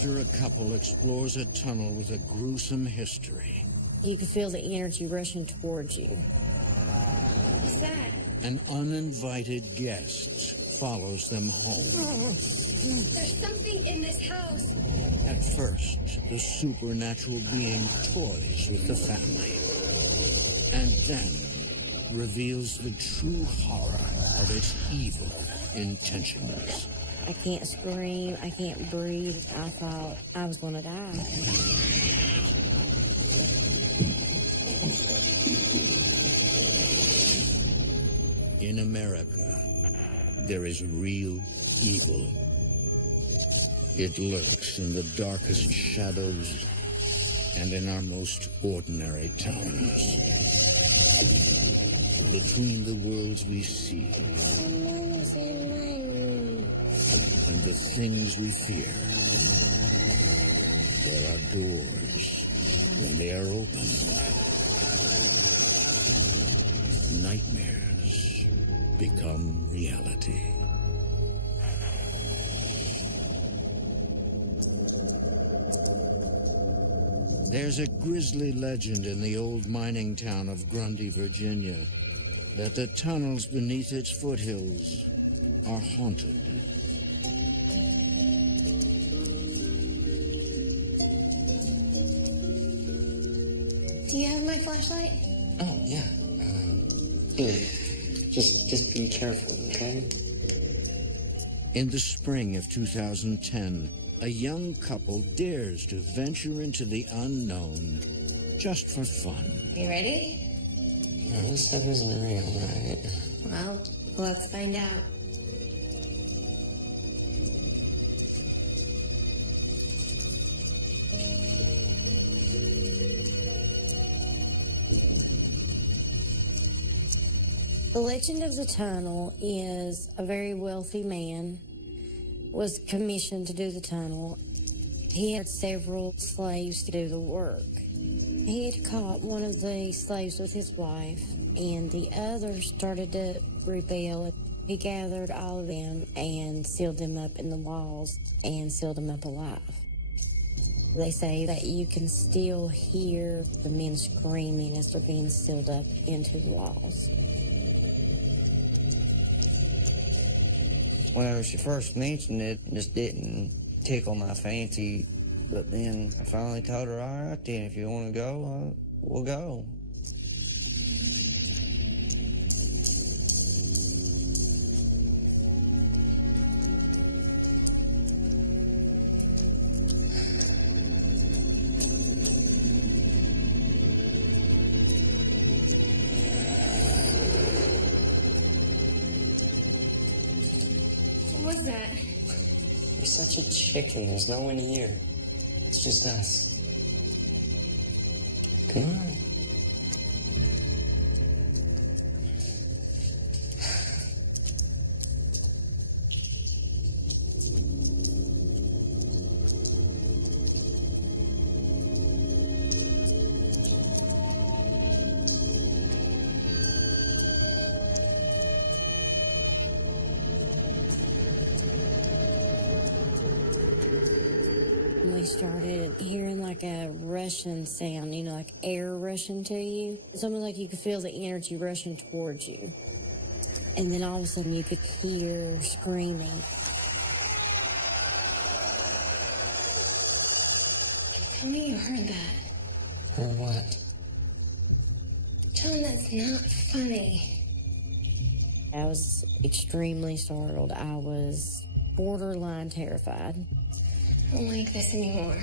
after a couple explores a tunnel with a gruesome history. You can feel the energy rushing towards you. What's that? An uninvited guest follows them home. There's something in this house. At first, the supernatural being toys with the family, and then reveals the true horror of its evil intentions. I can't scream, I can't breathe. I thought I was going to die. In America, there is real evil. It lurks in the darkest shadows and in our most ordinary towns. Between the worlds we see and the things we fear, there are doors. When they are open, nightmares become reality. There's a grisly legend in the old mining town of Grundy, Virginia, that the tunnels beneath its foothills are haunted. Do you have my flashlight? Oh, yeah. Here. Just be careful, okay? In the spring of 2010, a young couple dares to venture into the unknown just for fun. You ready? No, this stuff isn't real, right? Well, let's find out. The legend of the tunnel is a very wealthy man was commissioned to do the tunnel. He had several slaves to do the work. He had caught one of the slaves with his wife, and the others started to rebel. He gathered all of them and sealed them up in the walls and sealed them up alive. They say that you can still hear the men screaming as they're being sealed up into the walls. Whenever she first mentioned it, it just didn't tickle my fancy. But then I finally told her, all right, then, if you want to go, we'll go. What was that? You're such a chicken. There's no one here. It's just us. Come on. We started hearing like a rushing sound, you know, like air rushing to you. It's almost like you could feel the energy rushing towards you. And then all of a sudden you could hear screaming. Tell me you heard that. Or what? John, that's not funny. I was extremely startled. I was borderline terrified. I don't like this anymore.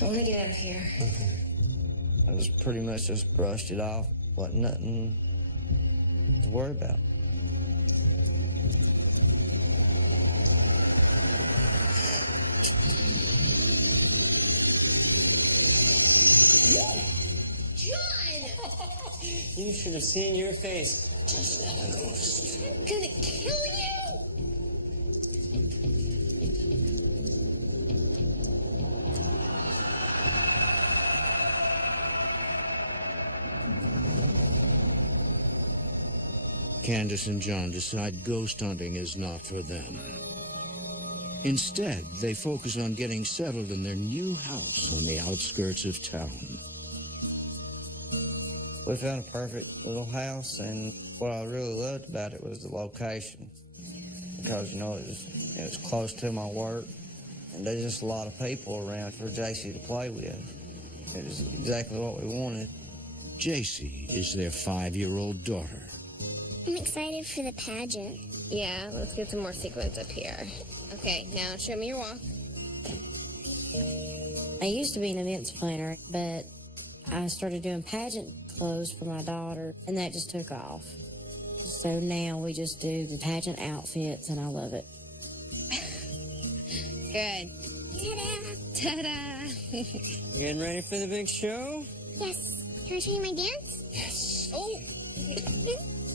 I want to get out of here. Okay. I just pretty much just brushed it off. Wasn't nothing to worry about. John! You should have seen your face. Just like a ghost. I'm gonna kill you! Candace and John decide ghost hunting is not for them. Instead, they focus on getting settled in their new house on the outskirts of town. We found a perfect little house, and what I really loved about it was the location. Because, you know, it was close to my work, and there's just a lot of people around for JC to play with. It was exactly what we wanted. JC is their 5-year-old daughter. I'm excited for the pageant. Yeah, let's get some more sequins up here. Okay, now show me your walk. I used to be an events planner, but I started doing pageant clothes for my daughter, and that just took off. So now we just do the pageant outfits, and I love it. Good. Ta-da! Ta-da! You getting ready for the big show? Yes. Can I show you my dance? Yes. Oh!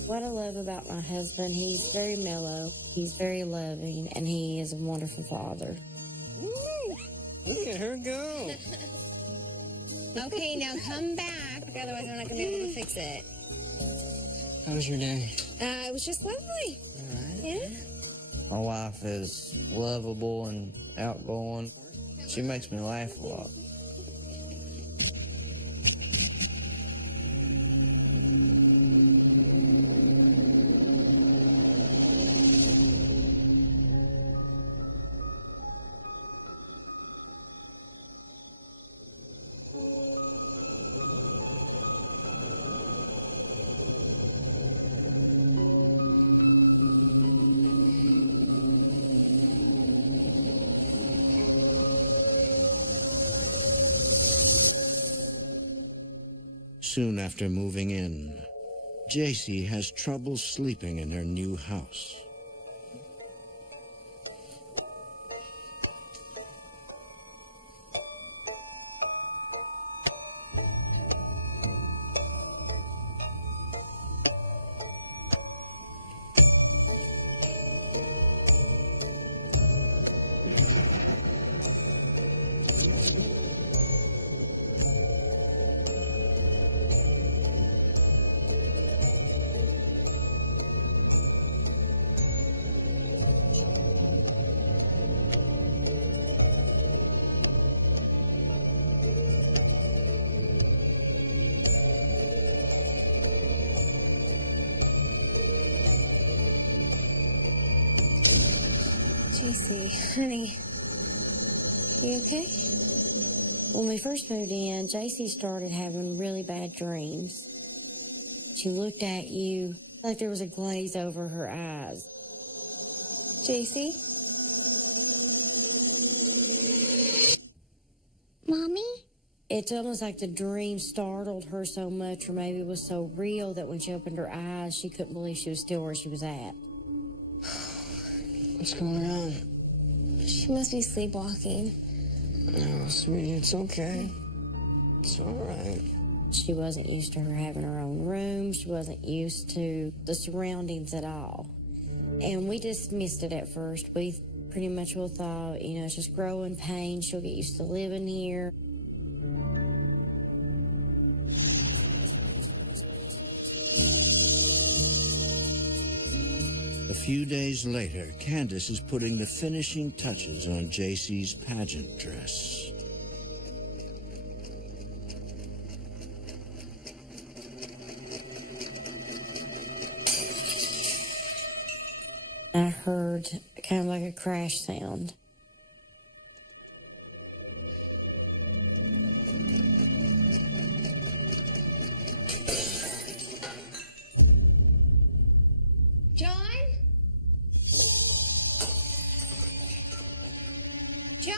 What I love about my husband, he's very mellow, he's very loving, and he is a wonderful father. Woo! Look at her go. Okay, now come back, otherwise we're not going to be able to fix it. How was your day? It was just lovely. All right. Yeah? My wife is lovable and outgoing. She makes me laugh a lot. Soon after moving in, JC has trouble sleeping in her new house. JC, honey, you okay? When we first moved in, JC started having really bad dreams. She looked at you like there was a glaze over her eyes. JC? Mommy? It's almost like the dream startled her so much, or maybe it was so real that when she opened her eyes, she couldn't believe she was still where she was at. What's going on? She must be sleepwalking. Oh, sweetie, it's okay. It's all right. She wasn't used to her having her own room. She wasn't used to the surroundings at all. And we dismissed it at first. We pretty much all thought, you know, it's just growing pains. She'll get used to living here. A few days later, Candace is putting the finishing touches on JC's pageant dress. I heard kind of like a crash sound. John? John!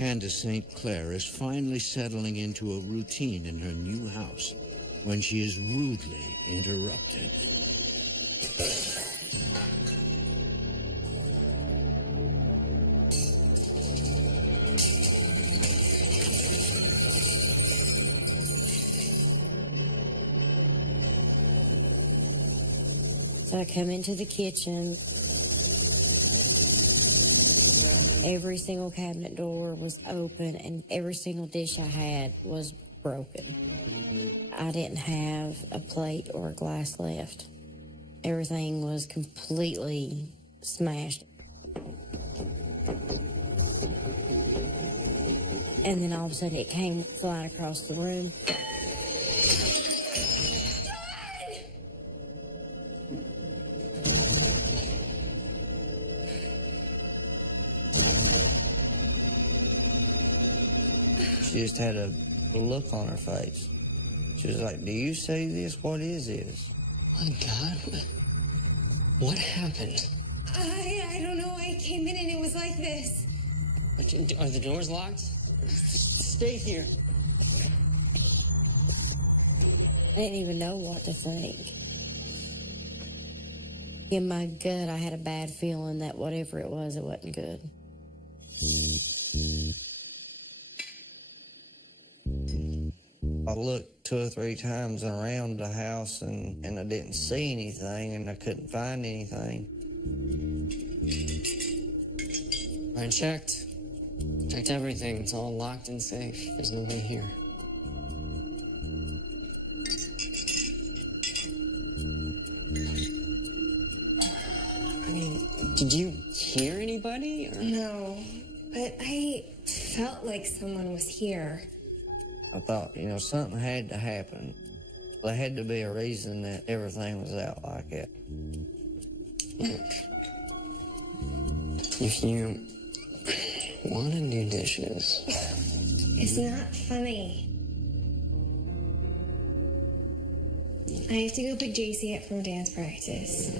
Candace St. Clair is finally settling into a routine in her new house when she is rudely interrupted. So I come into the kitchen. Every single cabinet door was open and every single dish I had was broken. I didn't have a plate or a glass left. Everything was completely smashed. And then all of a sudden it came flying across the room. She just had a look on her face. She was like, "Do you see this? What is this?" My God, what happened? I don't know. I came in and it was like this. Are the doors locked? Stay here. I didn't even know what to think. In my gut, I had a bad feeling that whatever it wasn't good. I looked 2 or 3 times around the house and I didn't see anything and I couldn't find anything. I checked. Checked everything. It's all locked and safe. There's nobody here. I mean, did you hear anybody? Or? No, but I felt like someone was here. I thought, something had to happen. There had to be a reason that everything was out like that. Look, if you want to do dishes... It's not funny. I have to go pick JC up from dance practice.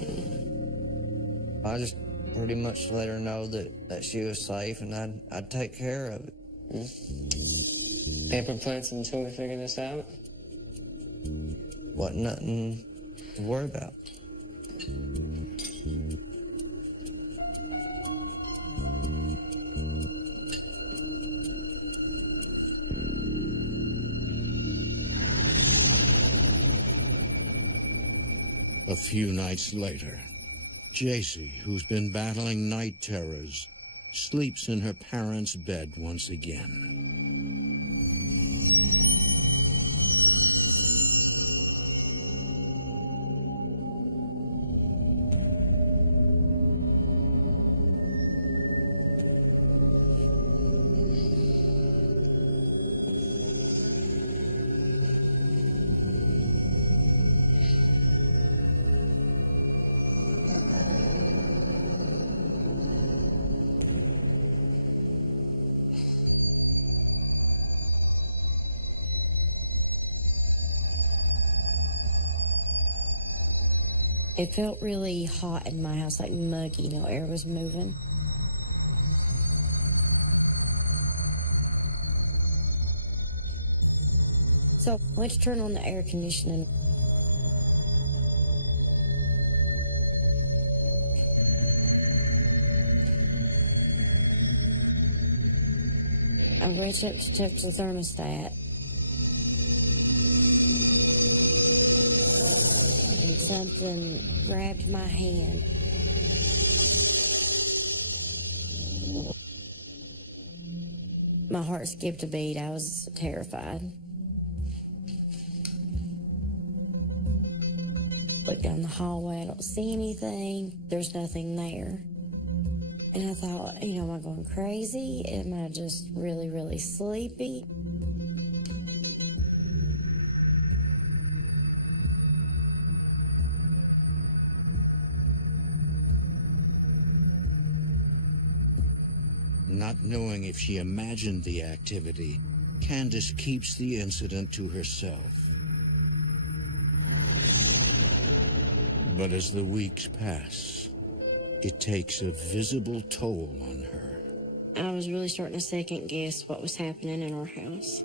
I just pretty much let her know that she was safe and I'd take care of it. Paper plates until we figure this out? Wasn't nothing to worry about. A few nights later, JC, who's been battling night terrors, sleeps in her parents' bed once again. It felt really hot in my house, like muggy, air was moving. So I went to turn on the air conditioning. I reached up to touch the thermostat. And something grabbed my hand. My heart skipped a beat. I was terrified. Look down the hallway. I don't see anything. There's nothing there. And I thought, am I going crazy? Am I just really, really sleepy? Not knowing if she imagined the activity, Candace keeps the incident to herself. But as the weeks pass, it takes a visible toll on her. I was really starting to second guess what was happening in our house.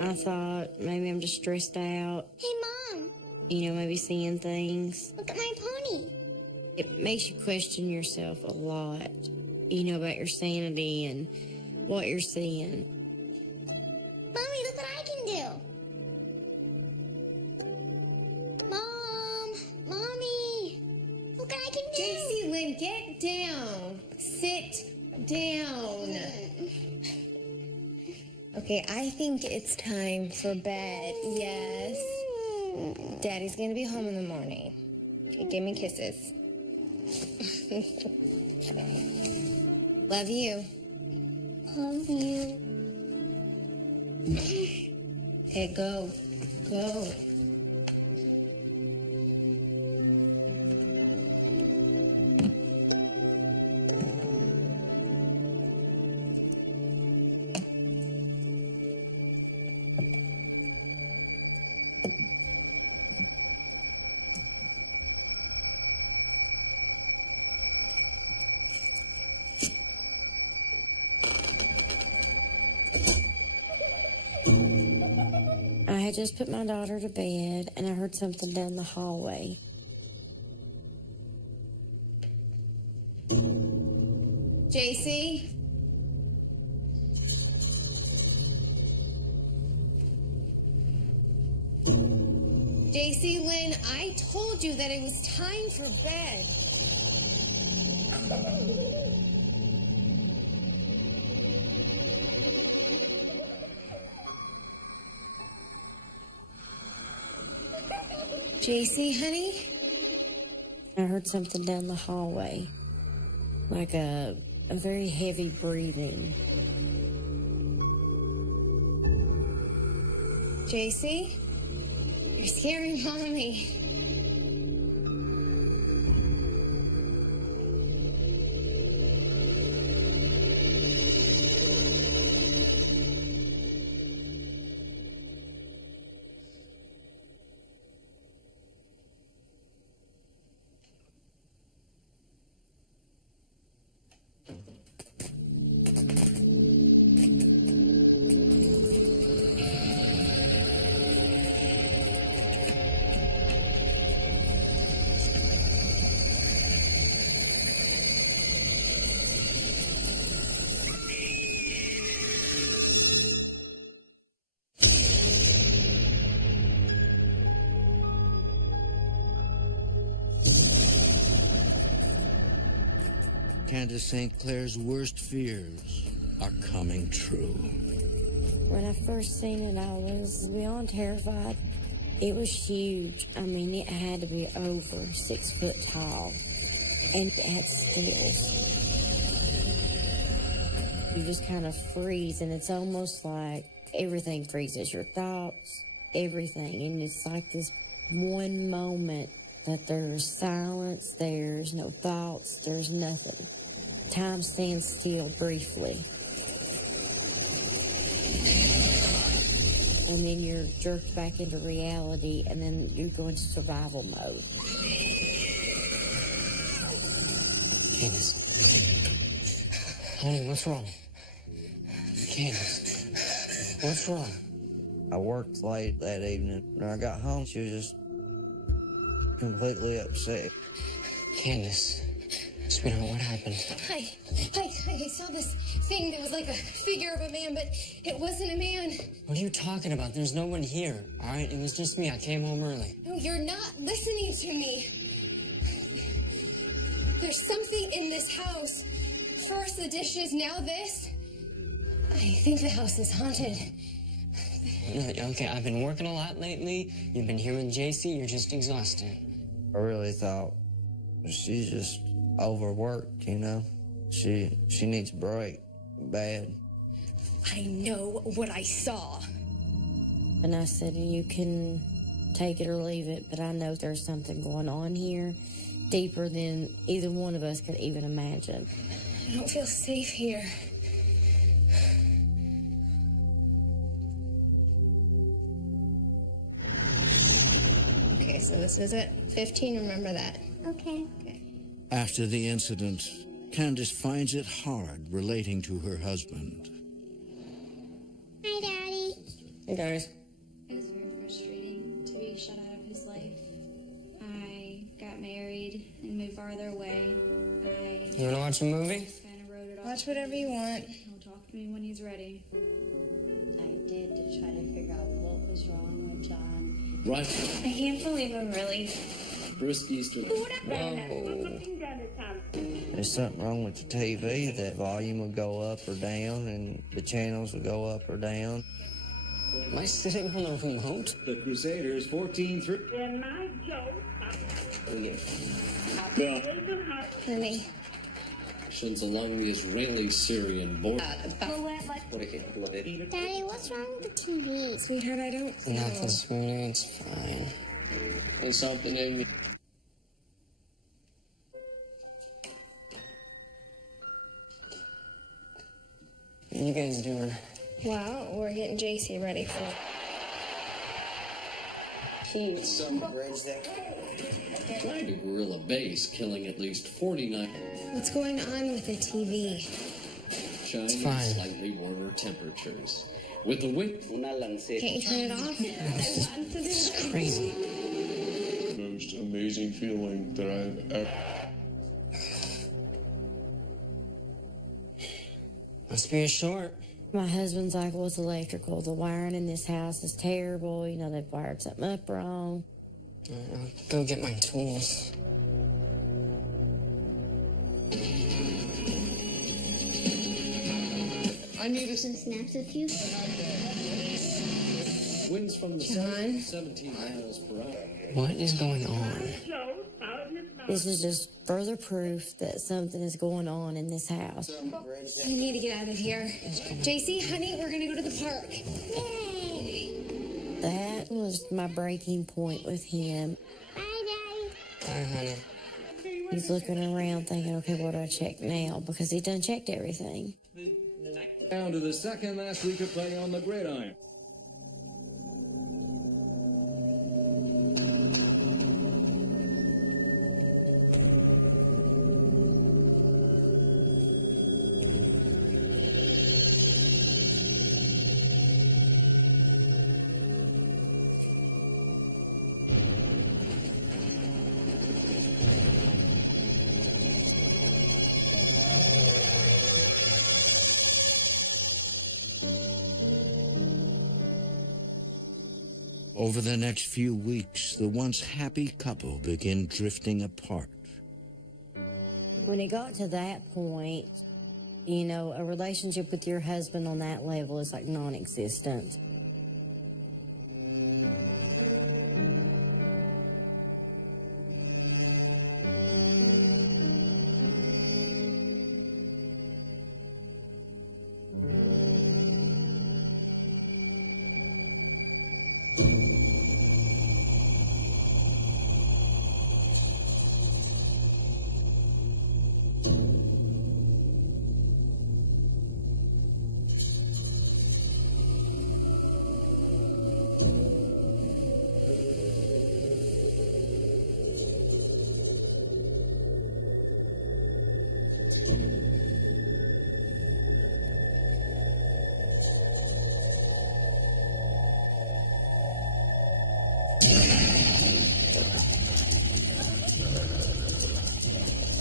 I thought maybe I'm just stressed out, Hey, Mom, maybe seeing things. look at my pony. It makes you question yourself a lot, about your sanity and what you're seeing. Mommy, look what I can do. Mom, Mommy, look what I can do. JC Lynn, get down. Sit down. Okay, I think it's time for bed. Yes. Daddy's gonna be home in the morning. Okay, give me kisses. Love you. Love you. Okay, go. Go. I had just put my daughter to bed, and I heard something down the hallway. JC? JC Lynn, I told you that it was time for bed. JC, honey? I heard something down the hallway, like a very heavy breathing. JC? You're scaring Mommy. Candace St. Clair's worst fears are coming true. When I first seen it, I was beyond terrified. It was huge. I mean, it had to be over 6 foot tall, and it had scales. You just kind of freeze, and it's almost like everything freezes, your thoughts, everything. And it's like this one moment that there's silence, there's no thoughts, there's nothing. Time stands still briefly. And then you're jerked back into reality, and then you go into survival mode. Candace. Honey, what's wrong? Candace. What's wrong? I worked late that evening. When I got home, she was just completely upset. Candace. Sweetheart, what happened? I saw this thing that was like a figure of a man, but it wasn't a man. What are you talking about? There's no one here, all right? It was just me. I came home early. No, you're not listening to me. There's something in this house. First the dishes, now this. I think the house is haunted. No, okay, I've been working a lot lately. You've been here with JC. You're just exhausted. I really thought she's just overworked, you know? She needs a break, bad. I know what I saw. And I said, you can take it or leave it, but I know there's something going on here deeper than either one of us could even imagine. I don't feel safe here. Okay, so this is it. 15, remember that. Okay. After the incident, Candace finds it hard relating to her husband. Hi, Daddy. Hey, guys. It was very frustrating to be shut out of his life. I got married and moved farther away. You wanna watch a movie? Just kind of wrote it off. Watch whatever you want. He'll talk to me when he's ready. I did to try to figure out what was wrong with John. Right. I can't believe I'm really. Brewskis to Whoa. There's something wrong with the TV. That volume would go up or down, and the channels would go up or down. Am I sitting on the remote? the Crusaders 14-3. Honey. Actions along the Israeli-Syrian border. Daddy, what's wrong with the TV? Sweetheart, I don't. Nothing, sweetie. It's fine. There's something in me. What are you guys doing? Wow, we're getting JC ready for. Trying to guerrilla base, killing at least 49. What's going on with the TV? Shining fine. slightly warmer temperatures. With the wind. Can't you turn it off? It's crazy. Most amazing feeling that I've ever. Must be a short. My husband's like, well, it's electrical. The wiring in this house is terrible. You know, they've wired something up wrong. I'll go get my tools. I need some snaps with you. Winds from the John? south, 17 miles per hour. What is going on? This is just further proof that something is going on in this house. We need to get out of here. JC, honey, we're gonna go to the park. That was my breaking point with him. Bye, Daddy. Hi, honey. He's looking around thinking, okay, what do I check now? Because he done checked everything. Down to the second last week of play on the gridiron. Over the next few weeks, the once happy couple begin drifting apart. When it got to that point, you know, a relationship with your husband on that level is like non-existent.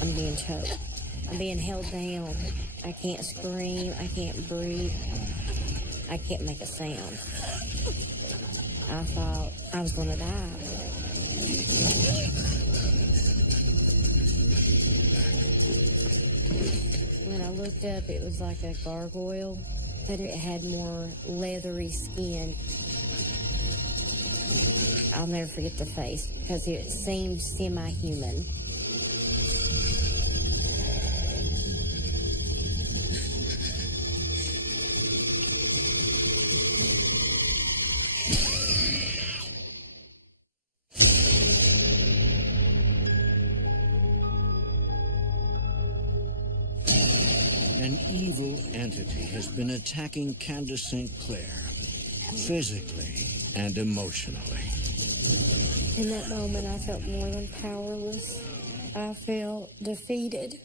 I'm being choked. I'm being held down. I can't scream. I can't breathe. I can't make a sound. I thought I was going to die. When I looked up, it was like a gargoyle, but it had more leathery skin. I'll never forget the face because it seemed semi-human. An evil entity has been attacking Candace St. Clair, physically and emotionally. In that moment, I felt more than powerless. I felt defeated.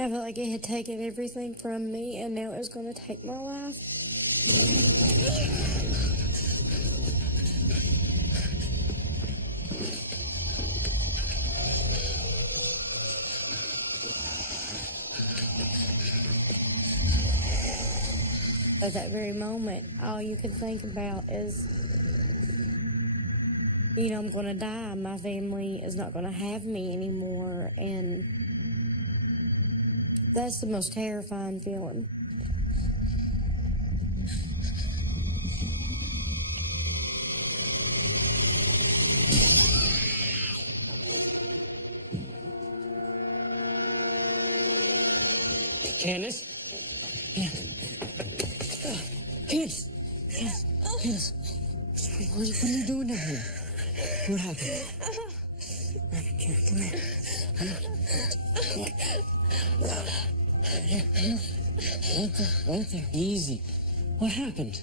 I felt like it had taken everything from me, and now it was going to take my life. At that very moment, all you could think about is, you know, I'm going to die. My family is not going to have me anymore, and that's the most terrifying feeling. Candace? Candace! Candace! What are you doing down here? What happened? Come here. Right there. Easy. What happened?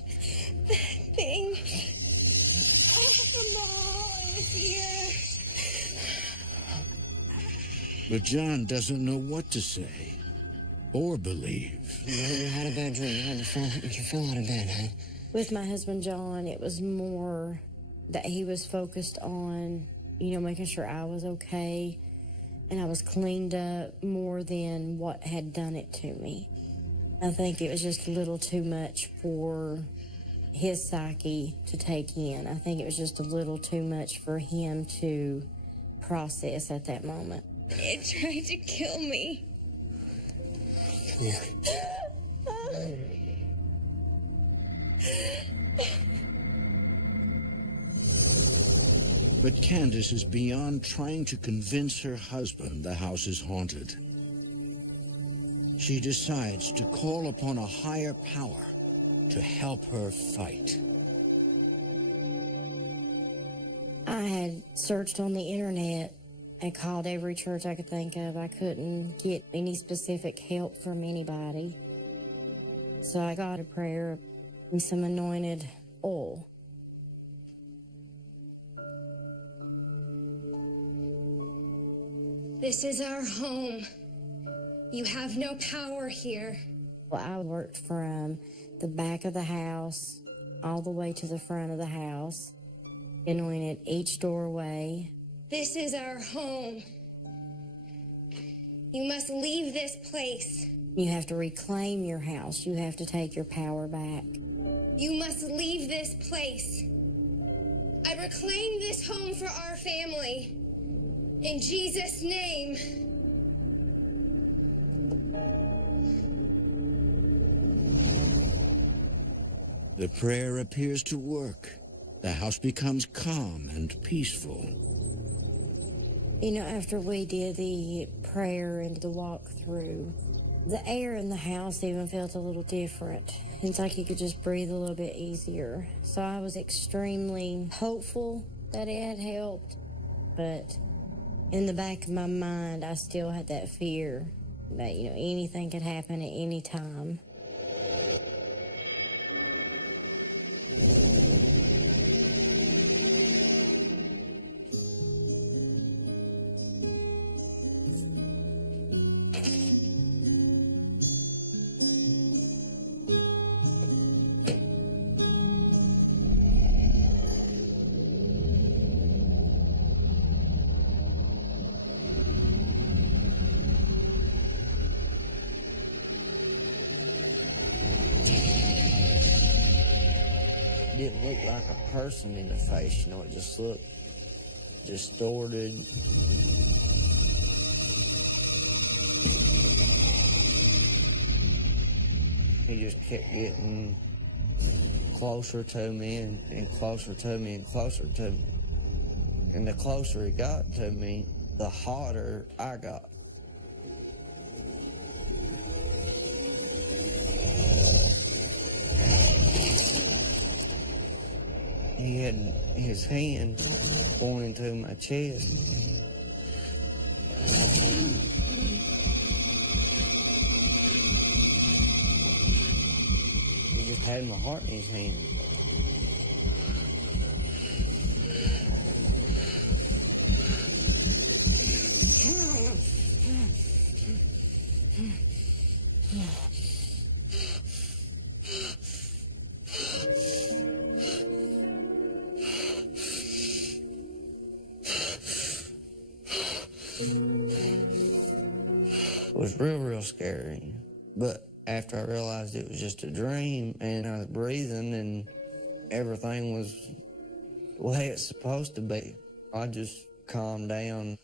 Thing. Oh, I was here. But John doesn't know what to say or believe. You had a bad dream. You fell out of bed, huh? With my husband, John, it was more that he was focused on, you know, making sure I was okay and I was cleaned up more than what had done it to me. I think it was just a little too much for his psyche to take in. I think it was just a little too much for him to process at that moment. It tried to kill me. Come here. But Candace is beyond trying to convince her husband the house is haunted. She decides to call upon a higher power to help her fight. I had searched on the internet and called every church I could think of. I couldn't get any specific help from anybody. So I got a prayer and some anointed oil. This is our home. You have no power here. Well, I worked from the back of the house all the way to the front of the house, anointed each doorway. This is our home. You must leave this place. You have to reclaim your house. You have to take your power back. You must leave this place. I reclaim this home for our family. In Jesus' name. The prayer appears to work. The house becomes calm and peaceful. You know, after we did the prayer and the walkthrough, the air in the house even felt a little different. It's like you could just breathe a little bit easier. So I was extremely hopeful that it had helped, but in the back of my mind, I still had that fear that, you know, anything could happen at any time. It didn't look like a person in the face, you know, it just looked distorted. He just kept getting closer to me and closer to me and closer to me. And the closer he got to me, the hotter I got. He had his hand going into my chest. He just had my heart in his hand. was real scary. But after I realized it was just a dream and I was breathing and everything was the way it's supposed to be, I just calmed down.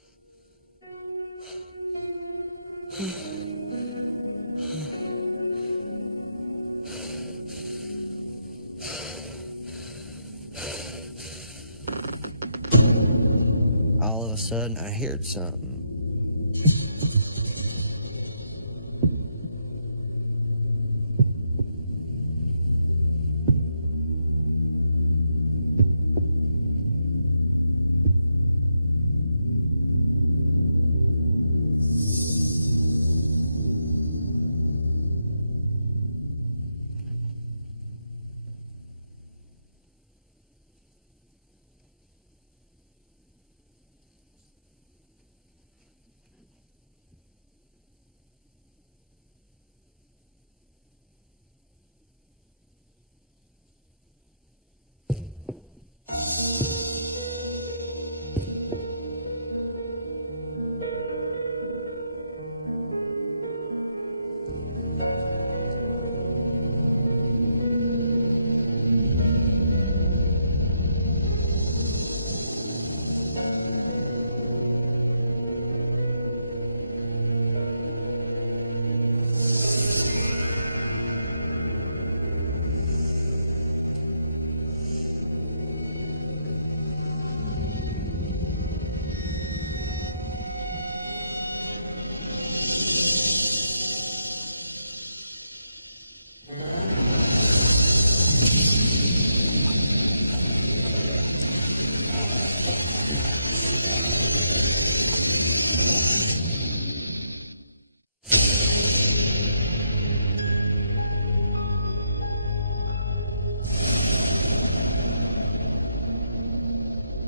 All of a sudden, I heard something.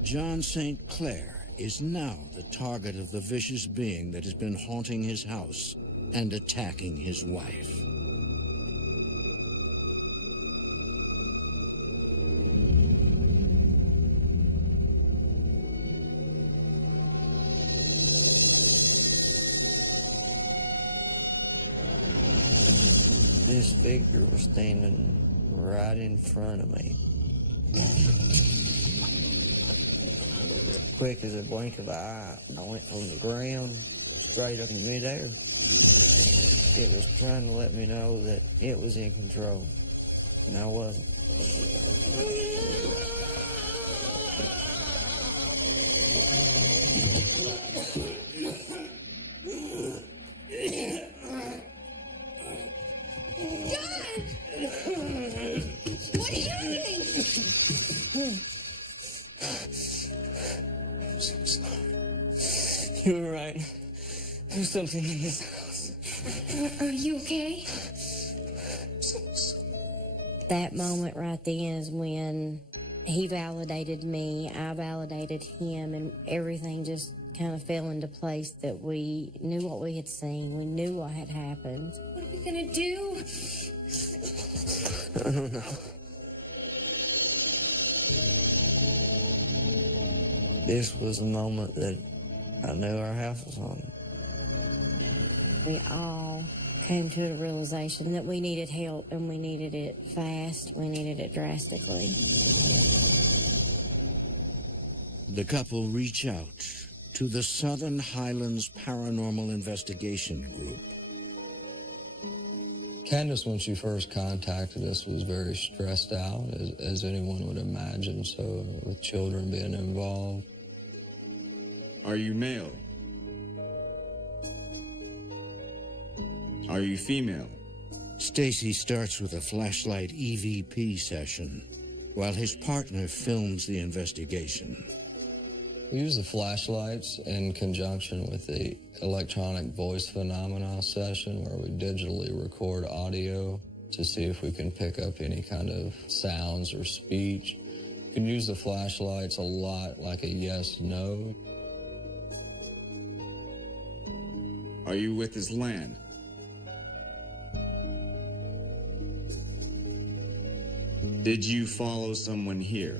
John St. Clair is now the target of the vicious being that has been haunting his house and attacking his wife. This figure was standing right in front of me. Quick as a blink of an eye, I went from the ground straight up in midair. It was trying to let me know that it was in control, and I wasn't. You were right. There's something in this house. Are you okay? That moment right then is when he validated me, I validated him, and everything just kind of fell into place that we knew what we had seen. We knew what had happened. What are we gonna do? I don't know. This was the moment that I knew our house was haunted. We all came to a realization that we needed help, and we needed it fast. We needed it drastically. The couple reach out to the Southern Highlands Paranormal Investigation Group. Candace, when she first contacted us, was very stressed out, as anyone would imagine, so with children being involved. Are you male? Are you female? Stacy starts with a flashlight EVP session while his partner films the investigation. We use the flashlights in conjunction with the electronic voice phenomena session, where we digitally record audio to see if we can pick up any kind of sounds or speech. You can use the flashlights a lot like a yes-no. Are you with this land? Did you follow someone here?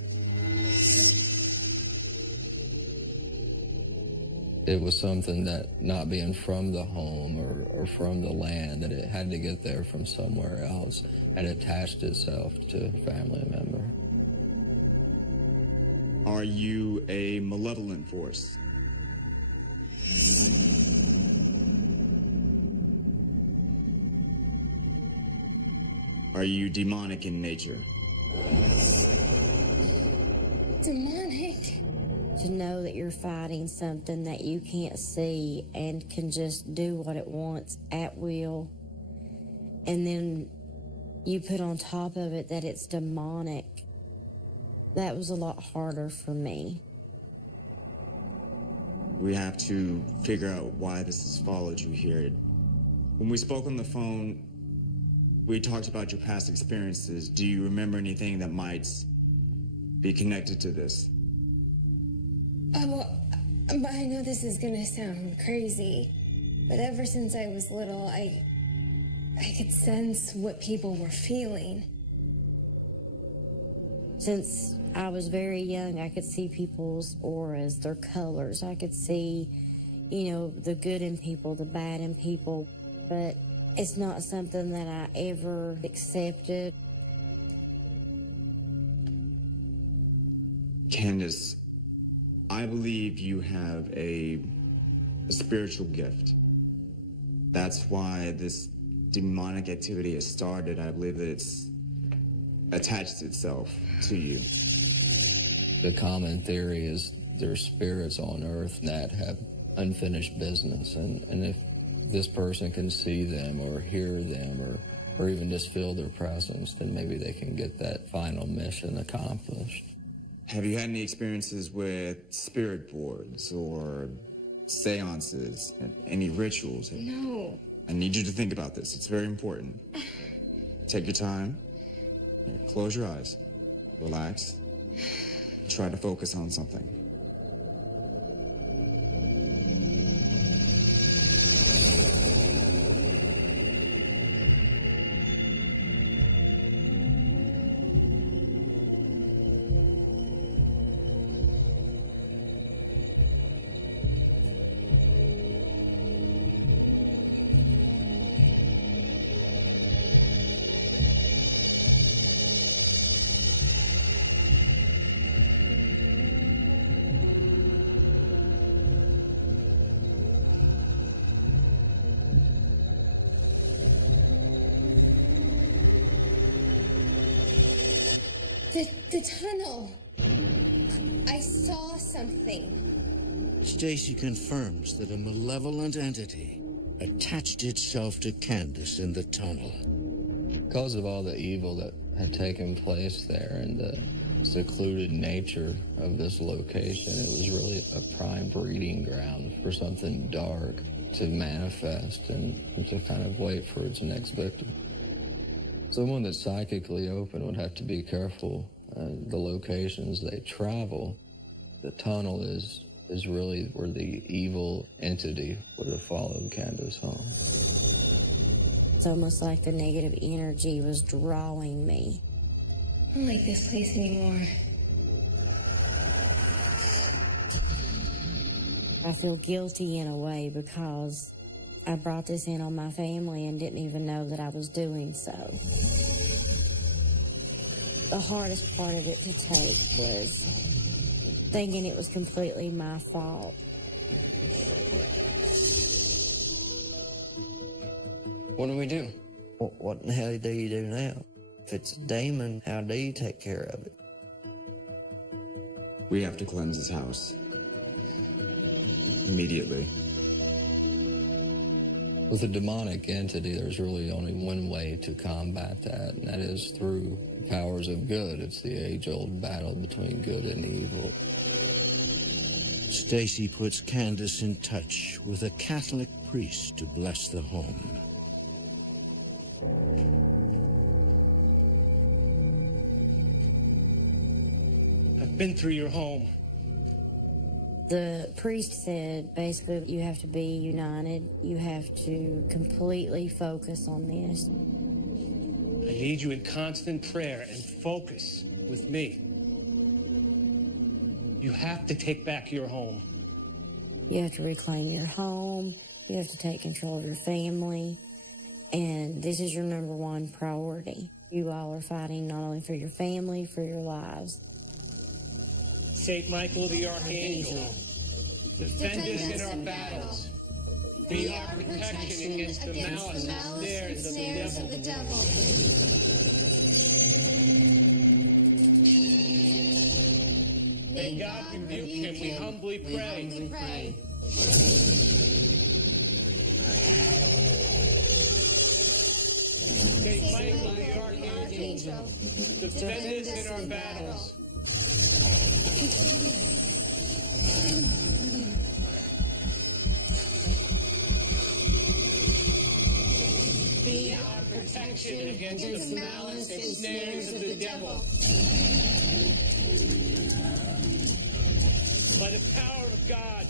it was something that, not being from the home or from the land, that it had to get there from somewhere else, and attached itself to a family member. Are you a malevolent force? Are you demonic in nature? Demonic? To know that you're fighting something that you can't see and can just do what it wants at will, and then you put on top of it that it's demonic, that was a lot harder for me. We have to figure out why this has followed you here. When we spoke on the phone, we talked about your past experiences. Do you remember anything that might be connected to this? But I know this is gonna sound crazy, but ever since I was little, I could sense what people were feeling. Since I was very young, I could see people's auras, their colors. I could see, the good in people, the bad in people, but it's not something that I ever accepted. Candace, I believe you have a spiritual gift. That's why this demonic activity has started. I believe that it's attached itself to you. The common theory is there's spirits on Earth that have unfinished business, and if this person can see them or hear them or even just feel their presence, then maybe they can get that final mission accomplished. Have you had any experiences with spirit boards or seances, any rituals? No. I need you to think about this. It's very important. Take your time. Close your eyes. Relax. Try to focus on something. The tunnel. I saw something. Stacy confirms that a malevolent entity attached itself to Candace in the tunnel. Because of all the evil that had taken place there and the secluded nature of this location, it was really a prime breeding ground for something dark to manifest and to kind of wait for its next victim. Someone that's psychically open would have to be careful. The locations they travel, the tunnel is really where the evil entity would have followed Candace home. It's almost like the negative energy was drawing me. I don't like this place anymore. I feel guilty in a way because I brought this in on my family and didn't even know that I was doing so. The hardest part of it to take was thinking it was completely my fault. What do we do? What in the hell do you do now? If it's a demon, how do you take care of it? We have to cleanse this house. Immediately. With a demonic entity, there's really only one way to combat that, and that is through powers of good. It's the age-old battle between good and evil. Stacy puts Candace in touch with a Catholic priest to bless the home. I've been through your home. The priest said, basically, you have to be united. You have to completely focus on this. I need you in constant prayer and focus with me. You have to take back your home. You have to reclaim your home. You have to take control of your family. And this is your number one priority. You all are fighting not only for your family, for your lives. Saint Michael the Archangel, defend us in our battles. Be our protection against the malice and snares of the devil. May God rebuke him, we humbly pray. Saint Michael the Archangel, defend us in our battles. Be our protection against the malice and snares of the devil. By the power of God,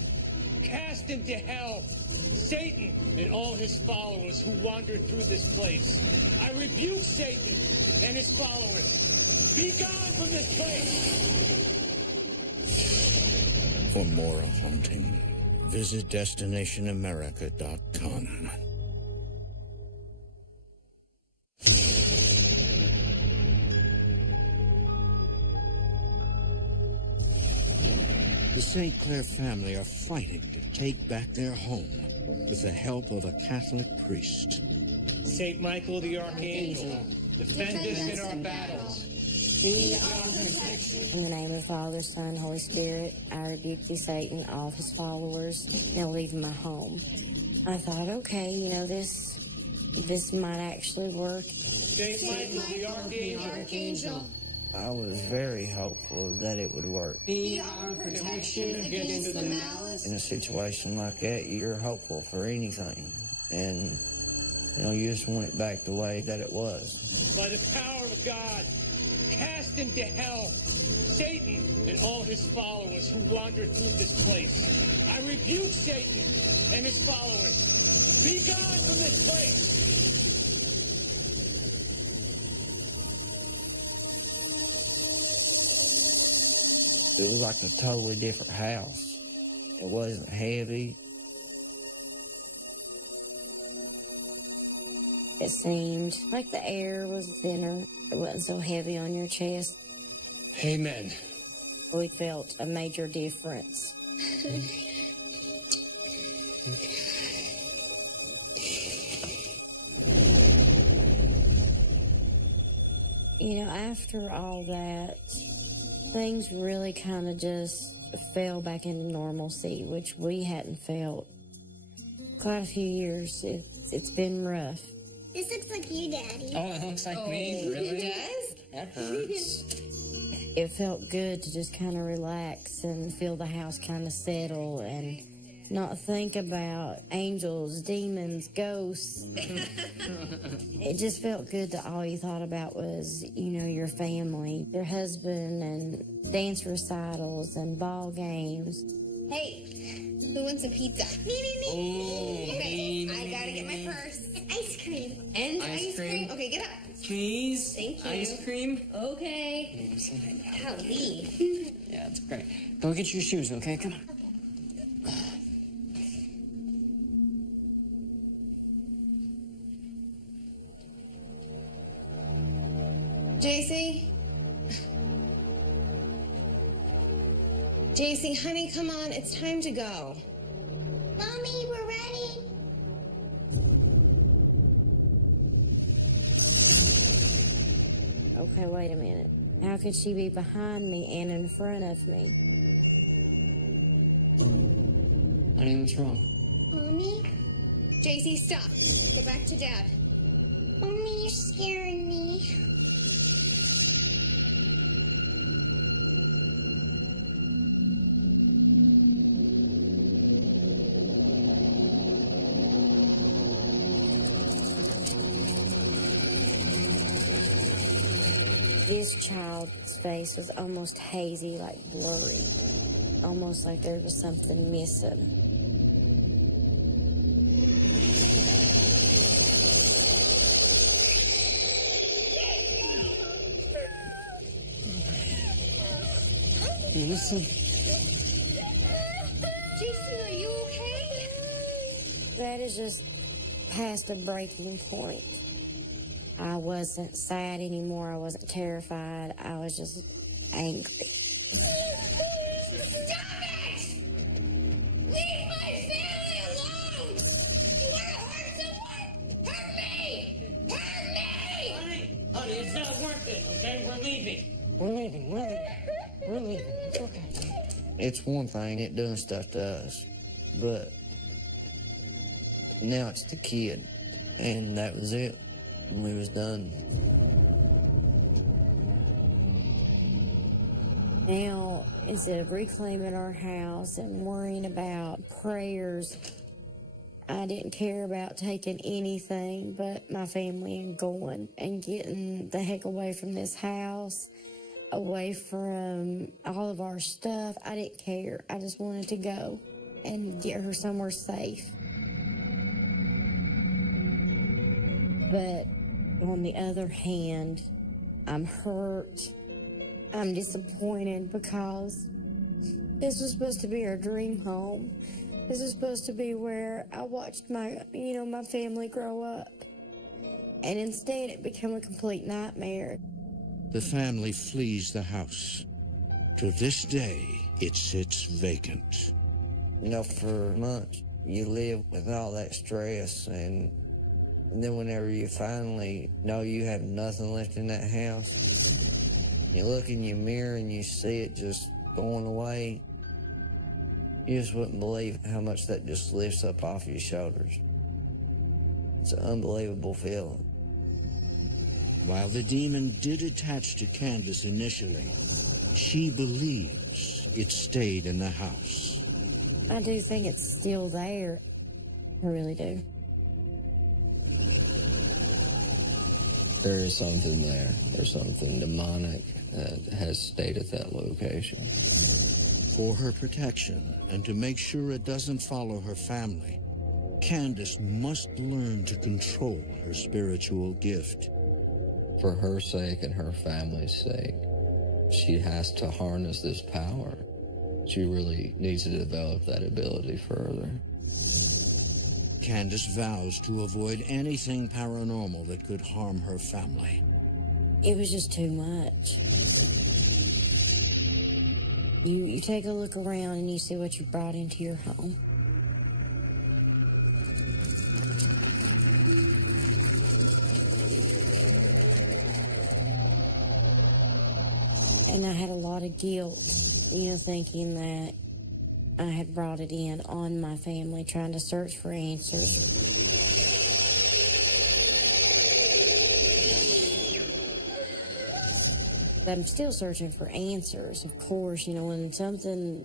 cast into hell Satan and all his followers who wander through this place. I rebuke Satan and his followers. Be gone from this place! For more haunting, visit DestinationAmerica.com. The St. Clair family are fighting to take back their home with the help of a Catholic priest. Saint Michael the Archangel, defend us in our battles. Be our protection. In the name of the Father, Son, Holy Spirit, I rebuke thee, Satan, all of his followers, now leave my home. I thought, okay, this might actually work. Saint Michael the Archangel. I was very hopeful that it would work. Be our protection against the malice. In a situation like that, you're hopeful for anything. And, you just want it back the way that it was. By the power of God, cast into hell Satan and all his followers who wander through this place. I rebuke Satan and his followers. Be gone from this place! It was like a totally different house. It wasn't heavy. It seemed like the air was thinner. It wasn't so heavy on your chest. Amen. We felt a major difference. After all that, things really kind of just fell back into normalcy, which we hadn't felt quite a few years. It's been rough. This looks like you, Daddy. Oh, it looks like me? Really? It does? That hurts. It felt good to just kind of relax and feel the house kind of settle and not think about angels, demons, ghosts. It just felt good that all you thought about was, your family, your husband, and dance recitals and ball games. Hey, who wants a pizza? Me. Okay, I gotta get my purse. Ice cream. And ice cream. Okay, get up. Please. Thank you. Ice cream. Okay. Golly. Yeah, it's great. Go get your shoes, okay? Come on. JC, honey, come on. It's time to go. Mommy, we're ready. Okay, wait a minute. How could she be behind me and in front of me? Honey, what's wrong? Mommy? JC, stop. Go back to Dad. Mommy, you're scaring me. This child's face was almost hazy, like blurry. Almost like there was something missing. You listen. JC, are you okay? That is just past a breaking point. I wasn't sad anymore. I wasn't terrified. I was just angry. Stop it! Leave my family alone! You want to hurt someone? Hurt me! Hurt me! Honey, it's not worth it, okay? We're leaving. We're leaving. It's okay. It's one thing, it doing stuff to us, but now it's the kid, and that was it. We was done. Now, instead of reclaiming our house and worrying about prayers, I didn't care about taking anything but my family and going and getting the heck away from this house, away from all of our stuff. I didn't care. I just wanted to go and get her somewhere safe. But on the other hand, I'm hurt. I'm disappointed because this was supposed to be our dream home. This was supposed to be where I watched my family grow up. And instead it became a complete nightmare. The family flees the house. To this day, it sits vacant. You know, for months, you live with all that stress, and then whenever you finally know you have nothing left in that house, you look in your mirror and you see it just going away. You just wouldn't believe how much that just lifts up off your shoulders. It's an unbelievable feeling. While the demon did attach to Candace initially, she believes it stayed in the house. I do think it's still there. I really do. There is something there. There's something demonic that has stayed at that location. For her protection and to make sure it doesn't follow her family, Candace must learn to control her spiritual gift. For her sake and her family's sake, she has to harness this power. She really needs to develop that ability further. Candace vows to avoid anything paranormal that could harm her family. It was just too much. You take a look around and you see what you brought into your home. And I had a lot of guilt, thinking that I had brought it in on my family, trying to search for answers. I'm still searching for answers, of course. When something,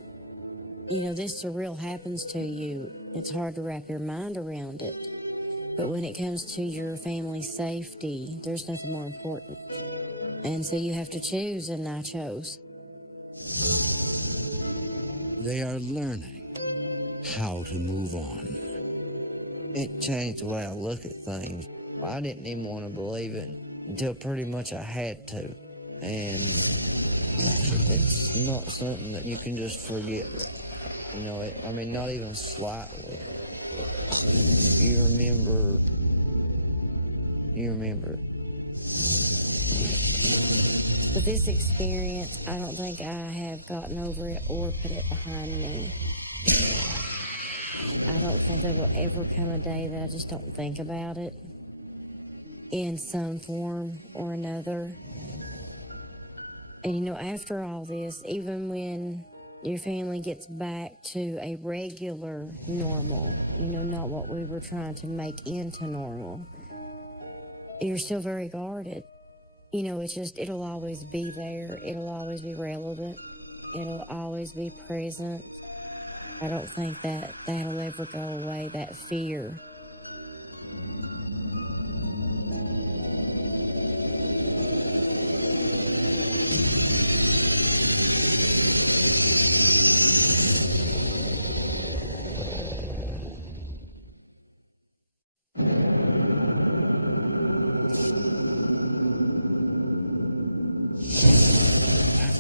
this surreal happens to you, it's hard to wrap your mind around it. But when it comes to your family's safety, there's nothing more important. And so you have to choose, and I chose. They are learning how to move on. It changed the way I look at things. I didn't even want to believe it until pretty much I had to. And it's not something that you can just forget. Not even slightly. You remember it. With this experience, I don't think I have gotten over it or put it behind me. I don't think there will ever come a day that I just don't think about it in some form or another. And after all this, even when your family gets back to a regular normal, not what we were trying to make into normal, you're still very guarded. It'll always be there. It'll always be relevant. It'll always be present. I don't think that'll ever go away, that fear.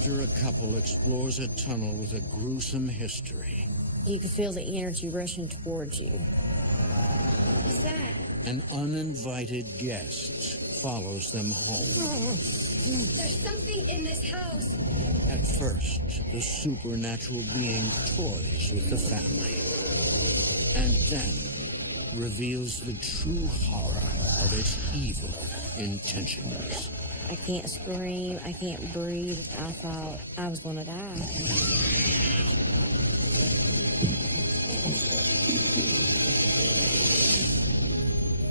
After a couple explores a tunnel with a gruesome history, You could feel the energy rushing towards you. What's that? An uninvited guest follows them home. There's something in this house. At first, the supernatural being toys with the family, and then reveals the true horror of its evil intentions. I can't scream, I can't breathe. I thought I was going to die.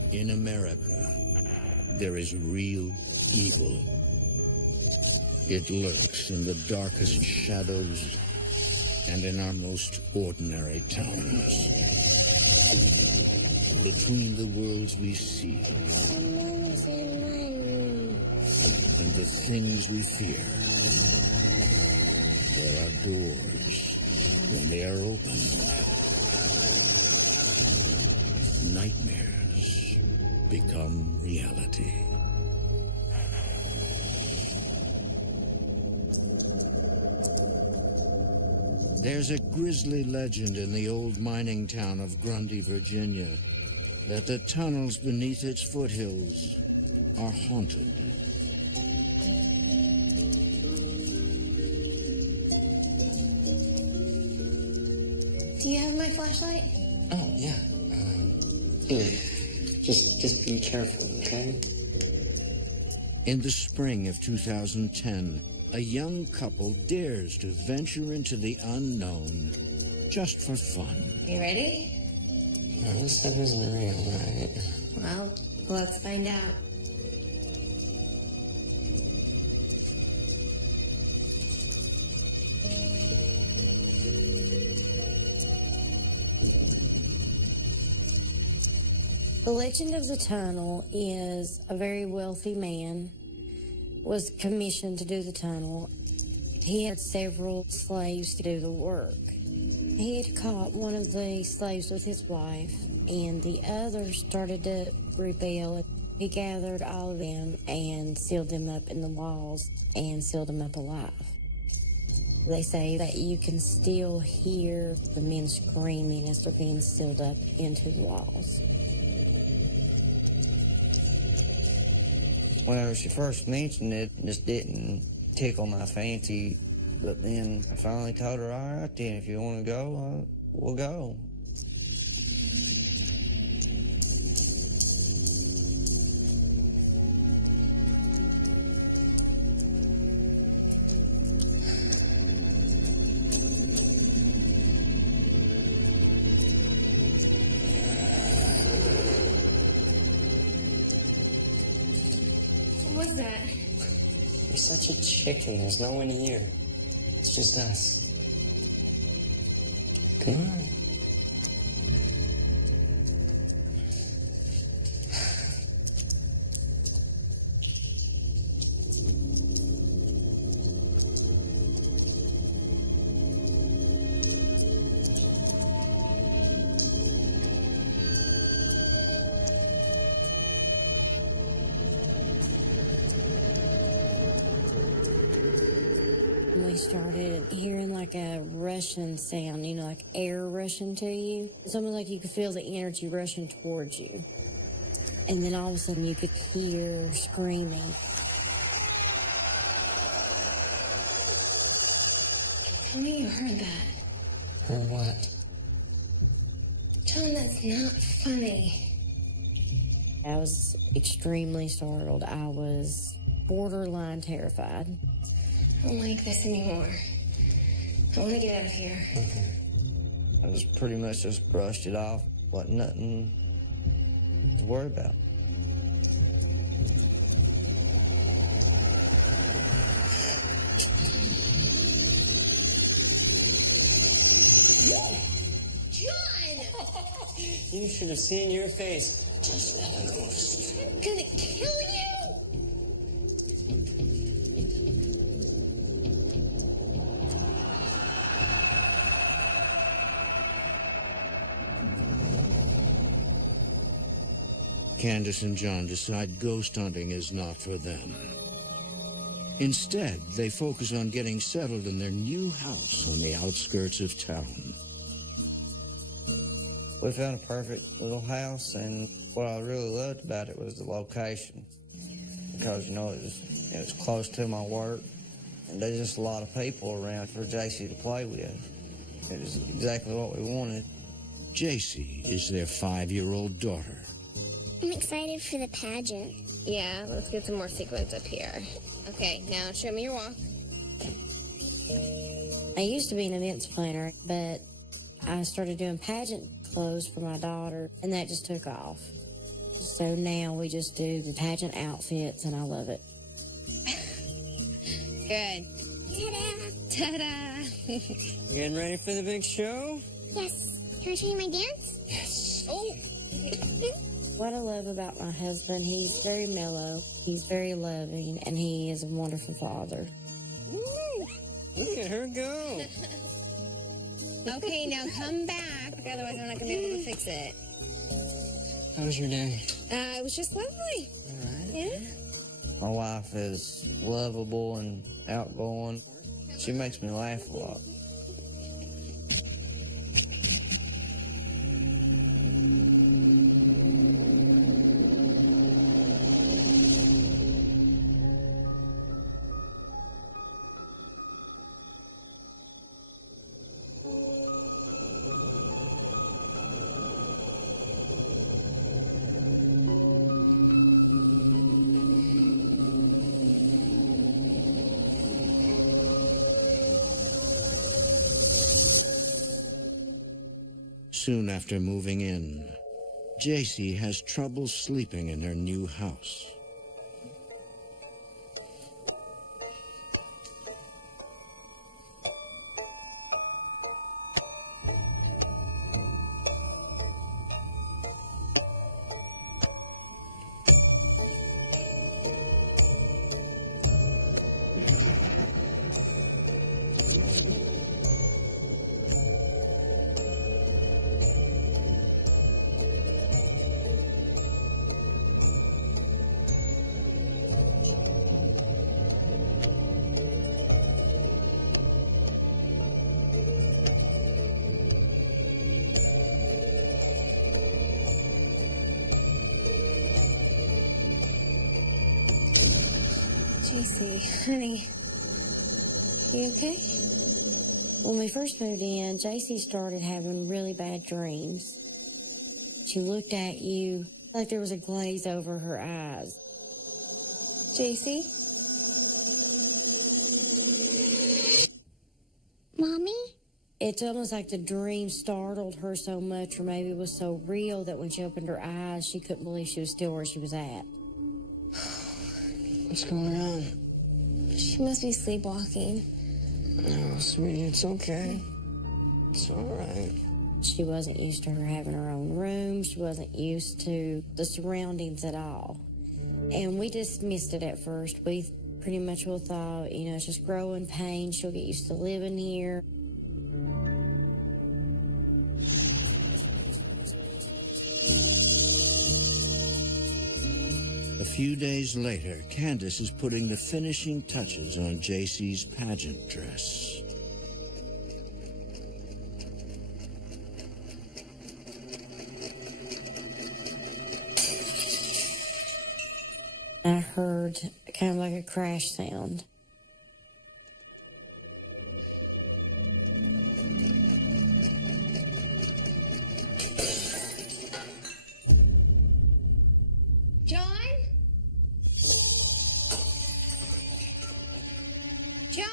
In America, there is real evil. It lurks in the darkest shadows and in our most ordinary towns. Between the worlds we see and the things we fear, there are doors. When they are opened, nightmares become reality. There's a grisly legend in the old mining town of Grundy, Virginia, that the tunnels beneath its foothills are haunted. Do you have my flashlight? Oh, yeah. Here. Just be careful, okay? In the spring of 2010, a young couple dares to venture into the unknown just for fun. You ready? No, this stuff isn't real, right? Well, let's find out. The legend of the tunnel is a very wealthy man was commissioned to do the tunnel. He had several slaves to do the work. He had caught one of the slaves with his wife, and the others started to rebel. He gathered all of them and sealed them up in the walls and sealed them up alive. They say that you can still hear the men screaming as they're being sealed up into the walls. Whenever she first mentioned it, it just didn't tickle my fancy. But then I finally told her, all right, then, if you want to go, we'll go. What was that? You're such a chicken. There's no one here. It's just us. Come on. We started hearing like a rushing sound, you know, like air rushing to you. It's almost like you could feel the energy rushing towards you. And then all of a sudden you could hear screaming. Tell me you heard that. Or what? Tell him that's not funny. I was extremely startled. I was borderline terrified. I don't like this anymore. I want to get out of here. Okay. I just pretty much just brushed it off. Wasn't nothing to worry about. John! You should have seen your face. Just let a ghost. I'm gonna kill you! Candace and John decide ghost hunting is not for them. Instead, they focus on getting settled in their new house on the outskirts of town. We found a perfect little house, and what I really loved about it was the location. Because, you know, it was close to my work, and there's just a lot of people around for JC to play with. It was exactly what we wanted. JC is their 5-year-old daughter. I'm excited for the pageant. Yeah, let's get some more sequins up here. Okay, now show me your walk. I used to be an events planner, but I started doing pageant clothes for my daughter, and that just took off. So now we just do the pageant outfits, and I love it. Good. Ta-da! Ta-da! Getting ready for the big show? Yes. Can I show you my dance? Yes. Oh! What I love about my husband, he's very mellow, he's very loving, and he is a wonderful father. Woo! Look at her go. Okay, now come back, otherwise I'm not going to be able to fix it. How was your day? It was just lovely. All right. Yeah? My wife is lovable and outgoing. She makes me laugh a lot. Soon after moving in, JC has trouble sleeping in her new house. JC, honey, you okay? When we first moved in, JC started having really bad dreams. She looked at you like there was a glaze over her eyes. JC? Mommy? It's almost like the dream startled her so much, or maybe it was so real that when she opened her eyes, she couldn't believe she was still where she was at. What's going on? She must be sleepwalking. No, sweetie, it's okay. It's all right. She wasn't used to her having her own room. She wasn't used to the surroundings at all. And we dismissed it at first. We pretty much thought, you know, it's just growing pain. She'll get used to living here. A few days later, Candace is putting the finishing touches on JC's pageant dress. I heard kind of like a crash sound. John? John!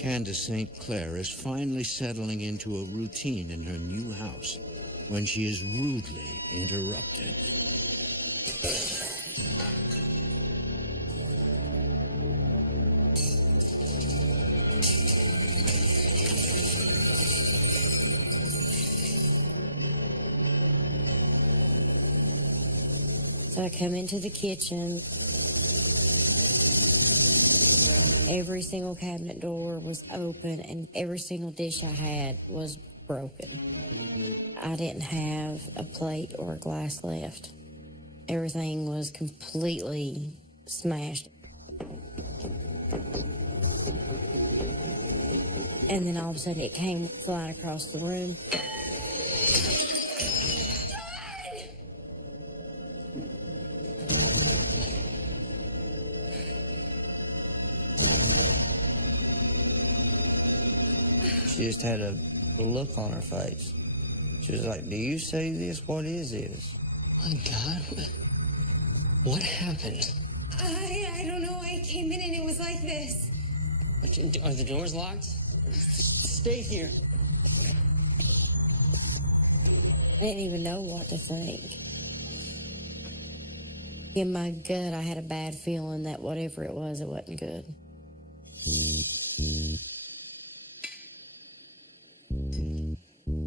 Candace St. Clair is finally settling into a routine in her new house when she is rudely interrupted. So I come into the kitchen. Every single cabinet door was open and every single dish I had was broken. I didn't have a plate or a glass left. Everything was completely smashed. And then all of a sudden it came flying across the room. She just had a look on her face. She was like, "Do you see this? What is this?" My God, what happened? I don't know. I came in and it was like this. Are the doors locked? Stay here. I didn't even know what to think. In my gut, I had a bad feeling that whatever it wasn't good.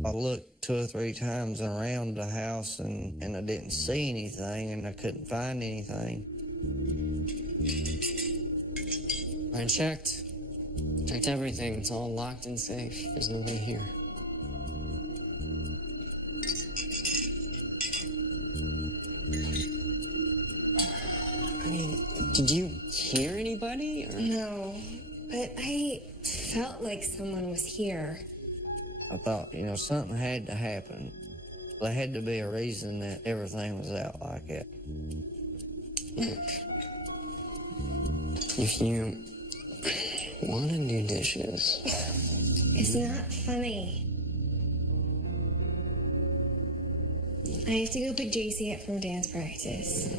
I looked 2 or 3 times around the house and I didn't see anything and I couldn't find anything. I checked everything. It's all locked and safe. There's nobody here. I mean, did you hear anybody? Or? No, but I felt like someone was here. I thought, something had to happen. There had to be a reason that everything was out like that. Look, if you want to do dishes... It's not funny. I have to go pick JC up from dance practice.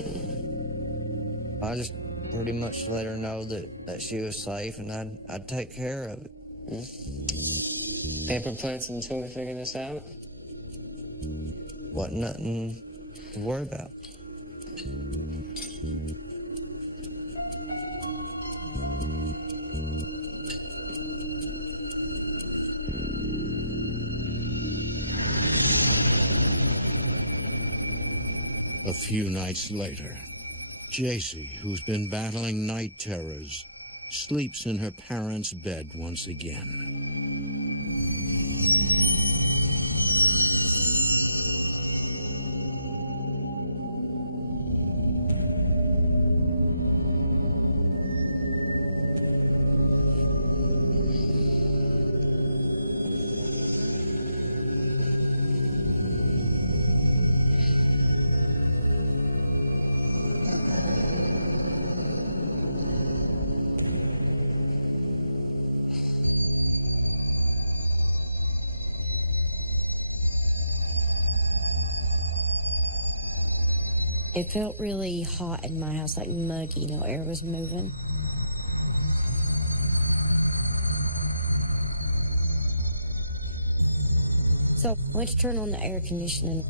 I just pretty much let her know that she was safe and I'd take care of it. Paper plates until we figure this out? Wasn't nothing to worry about. A few nights later, JC, who's been battling night terrors, sleeps in her parents' bed once again. It felt really hot in my house, like muggy, air was moving. So I went to turn on the air conditioning.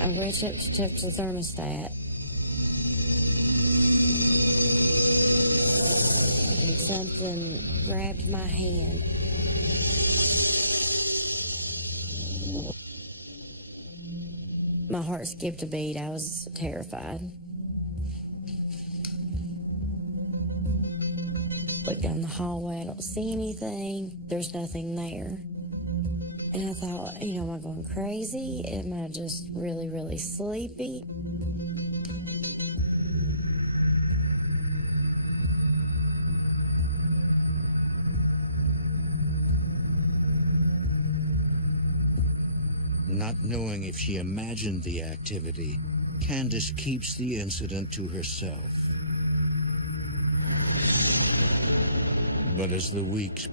I reached up to touch the thermostat. Something grabbed my hand. My heart skipped a beat. I was terrified. Looked down the hallway. I don't see anything. There's nothing there. And I thought, am I going crazy? Am I just really, really sleepy? Not knowing if she imagined the activity, Candace keeps the incident to herself. But as the weeks